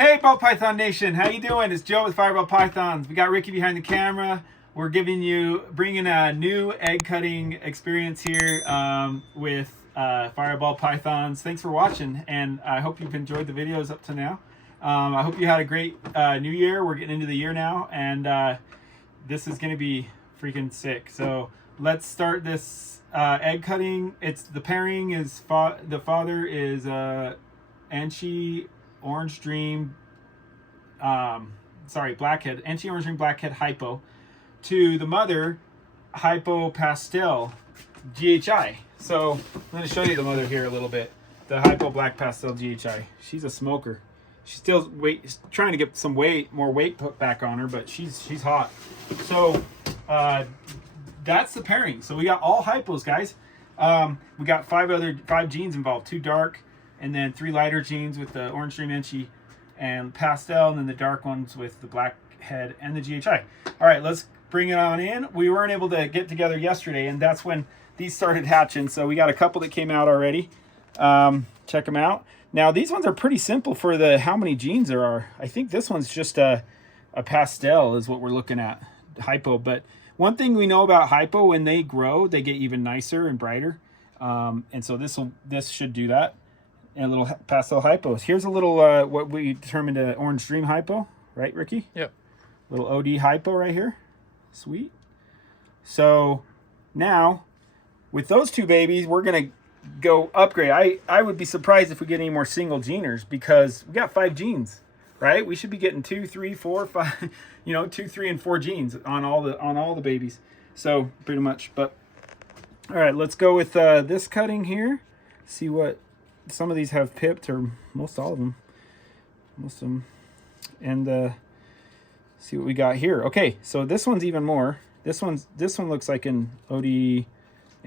Hey, Ball Python Nation, how you doing? It's Joe with Fireball Pythons. We got Ricky behind the camera. We're bringing a new egg cutting experience here with Fireball Pythons. Thanks for watching, and I hope you've enjoyed the videos up to now. I hope you had a great new year. We're getting into the year now, and this is going to be freaking sick. So let's start this egg cutting. The pairing is the father is Anchi Orange Dream, Blackhead, Anchi Orange Dream Blackhead HYPO, to the mother, HYPO Pastel GHI. So I'm going to show you the mother here a little bit. The HYPO Black Pastel GHI. She's a smoker. She's still trying to get some more weight put back on her, but she's hot. So that's the pairing. So we got all HYPOs, guys. We got five genes involved, 2 dark, and then 3 lighter genes with the Orange Dream Enchi and Pastel, and then the dark ones with the Blackhead and the GHI. All right, let's bring it on in. We weren't able to get together yesterday, and that's when these started hatching. So we got a couple that came out already. Check them out. Now, these ones are pretty simple for how many genes there are. I think this one's just a Pastel is what we're looking at, HYPO. But one thing we know about HYPO, when they grow, they get even nicer and brighter. And so this should do that. And a little Pastel HYPOs. Here's a little what we determined an Orange Dream HYPO, right, Ricky? Yep. Little OD HYPO right here. Sweet. So now with those 2 babies, we're gonna go upgrade. I would be surprised if we get any more single geners, because we got 5 genes, right? We should be getting 2, 3, 4, 5, 2, 3, and 4 genes on all the babies. So pretty much. But all right, let's go with this cutting here. See what some of these have pipped, or most of them, and see what we got here. Okay, so this one's even more. This one looks like an OD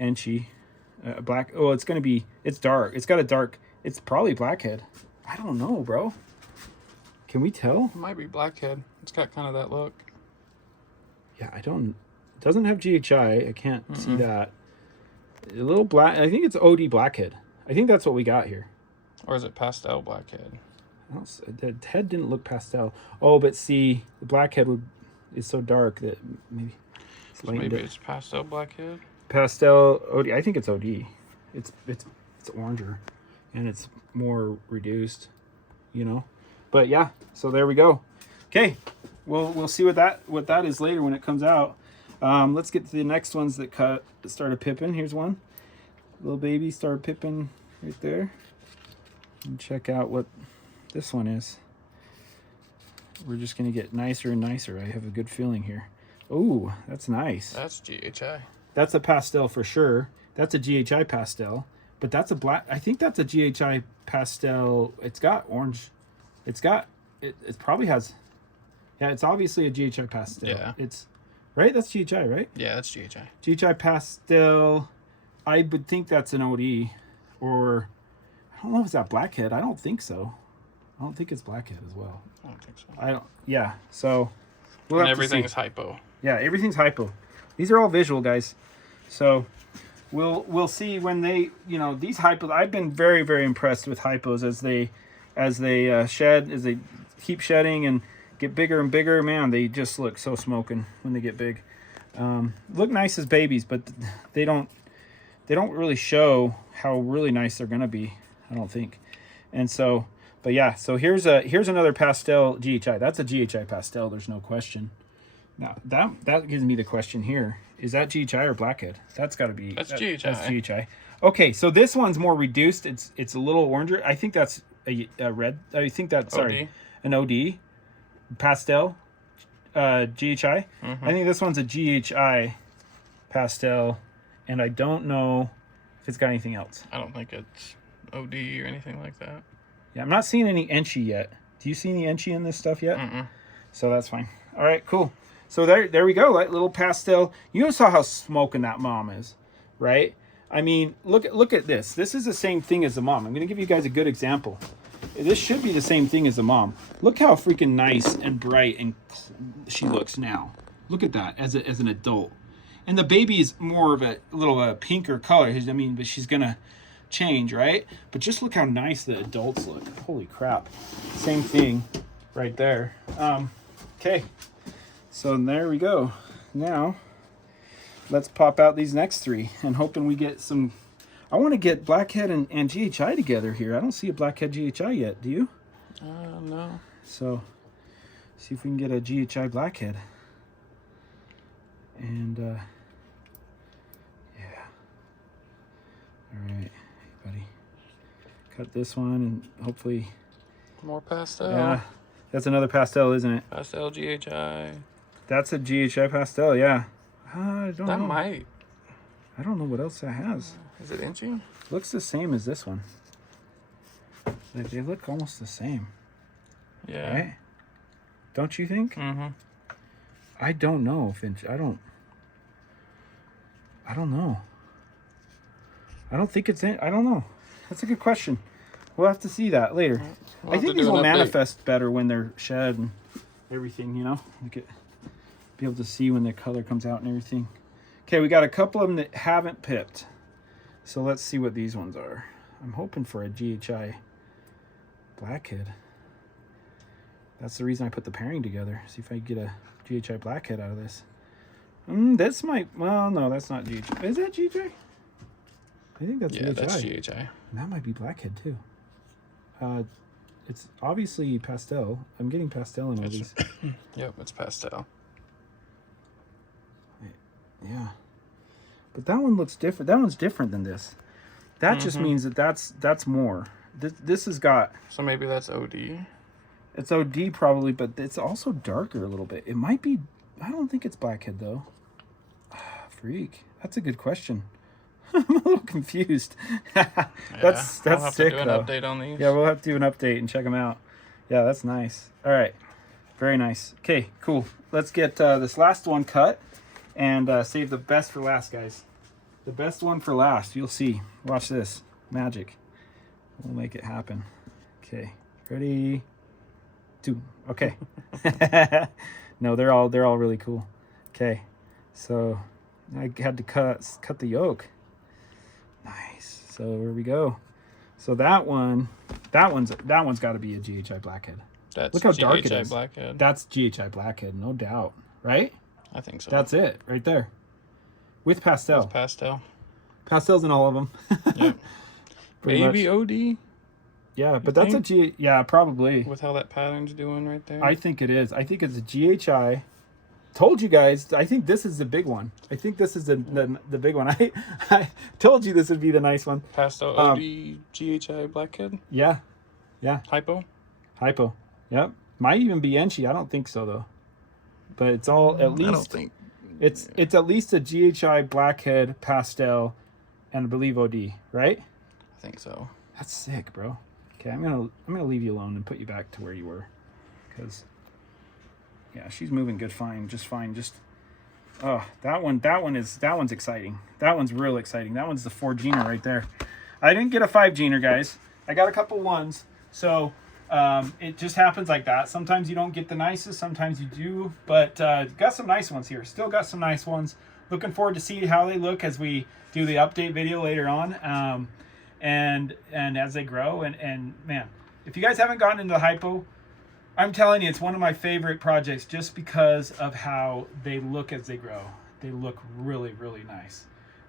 Enchi black. Oh, it's dark. It's got a dark. It's probably Blackhead. I don't know, bro. Can we tell? It might be Blackhead. It's got kind of that look. Yeah, it doesn't have GHI. I can't see that. A little black. I think it's OD Blackhead. I think that's what we got here. Or is it Pastel Blackhead? The head didn't look pastel. Oh, but see, the Blackhead is so dark that maybe it's Pastel Blackhead. Pastel OD. I think it's OD. It's oranger, and it's more reduced, But yeah, so there we go. Okay, we'll see what that is later when it comes out. Let's get to the next ones that started pipping. Here's one. Little baby started pipping right there. And check out what this one is. We're just going to get nicer and nicer. I have a good feeling here. Oh, that's nice. That's GHI. That's a pastel for sure. That's a GHI pastel. But that's a black. I think that's a GHI pastel. It's got orange. It probably has. Yeah, it's obviously a GHI pastel. Yeah. It's right. That's GHI, right? Yeah, that's GHI. GHI pastel. I would think that's an OD, or I don't know if it's that Blackhead. I don't think so. I don't think it's Blackhead as well. I don't think so. Yeah. So and everything's HYPO. Yeah, everything's HYPO. These are all visual, guys. So we'll see when they, these HYPOs. I've been very, very impressed with HYPOs as they shed, as they keep shedding and get bigger and bigger. Man, they just look so smoking when they get big. Look nice as babies, but they don't really show how really nice they're gonna be, I don't think. And so, but yeah, so here's another pastel GHI. That's a GHI pastel, there's no question. Now that gives me the question here. Is that GHI or Blackhead? That's gotta be GHI. That's GHI. Okay, so this one's more reduced. It's a little oranger. I think that's a red. I think that's an OD pastel GHI. I think this one's a GHI pastel. And I don't know if it's got anything else. I don't think it's OD or anything like that. Yeah, I'm not seeing any Enchi yet. Do you see any Enchi in this stuff yet? So that's fine. All right, cool. So there we go. Like little pastel. You saw how smoking that mom is, right? I mean, look at this. This is the same thing as the mom. I'm going to give you guys a good example. This should be the same thing as the mom. Look how freaking nice and bright and she looks now. Look at that as an adult. And the baby is more of a little pinker color. I mean, but she's going to change, right? But just look how nice the adults look. Holy crap. Same thing. right there. Okay, so there we go. Now let's pop out these next three and hoping we get some. I want to get Blackhead and GHI together here. I don't see a Blackhead GHI yet. Do you? No. So see if we can get a GHI Blackhead. And yeah. All right, hey buddy. Cut this one and hopefully. More pastel. Yeah, that's another pastel, isn't it? Pastel GHI. That's a GHI pastel, yeah. I don't know. That might. I don't know what else that has. Is it inchy? Looks the same as this one. They look almost the same. Yeah. Right? Don't you think? Mm-hmm. I don't know if I don't know. I don't think it's in. I don't know. That's a good question. We'll have to see that later. I think these will manifest better when they're shed and everything, you know? We could be able to see when the color comes out and everything. Okay, we got a couple of them that haven't pipped. So let's see what these ones are. I'm hoping for a GHI Blackhead. That's the reason I put the pairing together. See if I can get a GHI Blackhead out of this. This might, well, no, that's not GHI. Is that GHI? I think that's GHI. Yeah, that's GHI. And that might be Blackhead too. It's obviously pastel. I'm getting pastel in all these. Yep, it's pastel. Yeah. But that one looks different. That one's different than this. That just means that that's more. This has got... So maybe that's OD? It's OD probably, but it's also darker a little bit. It might be... I don't think it's Blackhead though. Freak. That's a good question. I'm a little confused. That's we'll have sick to do an though. update on these. Yeah, we'll have to do an update and check them out. Yeah, that's nice. All right, very nice. Okay, cool. Let's get this last one cut and save the best for last, guys. The best one for last. You'll see. Watch this magic. We'll make it happen. Okay, ready? Two. Okay. No, they're all really cool. Okay, so I had to cut the yoke. Nice. So here we go. So that one's got to be a GHI Blackhead. That's Look how dark it GHI is. Blackhead. That's GHI Blackhead, no doubt. Right? I think so. That's it, right there. With pastel. With pastel. Pastel's in all of them. Yep. Maybe OD. Yeah, but that's a G. Yeah, probably. With how that pattern's doing right there. I think it is. I think it's a GHI. Told you guys. I think this is the big one. I think this is the big one. I told you this would be the nice one. Pastel OD GHI Blackhead. Yeah, yeah. HYPO. HYPO. Yep. Might even be Enchi. I don't think so though. But it's all at least. I don't think. It's at least a GHI Blackhead pastel, and I believe OD. Right? I think so. That's sick, bro. Okay, I'm gonna leave you alone and put you back to where you were, because. Yeah, she's moving good, just fine. Oh, that one's exciting. That one's real exciting. That one's the 4-gener right there. I didn't get a 5-gener, guys. I got a couple 1s. So it just happens like that. Sometimes you don't get the nicest, sometimes you do. But got some nice ones here. Still got some nice ones. Looking forward to see how they look as we do the update video later on. And as they grow. And man, if you guys haven't gotten into the HYPO, I'm telling you, it's one of my favorite projects just because of how they look as they grow. They look really, really nice.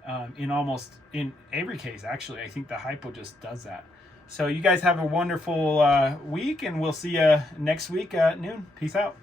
In every case, actually, I think the HYPO just does that. So you guys have a wonderful week, and we'll see you next week at noon. Peace out.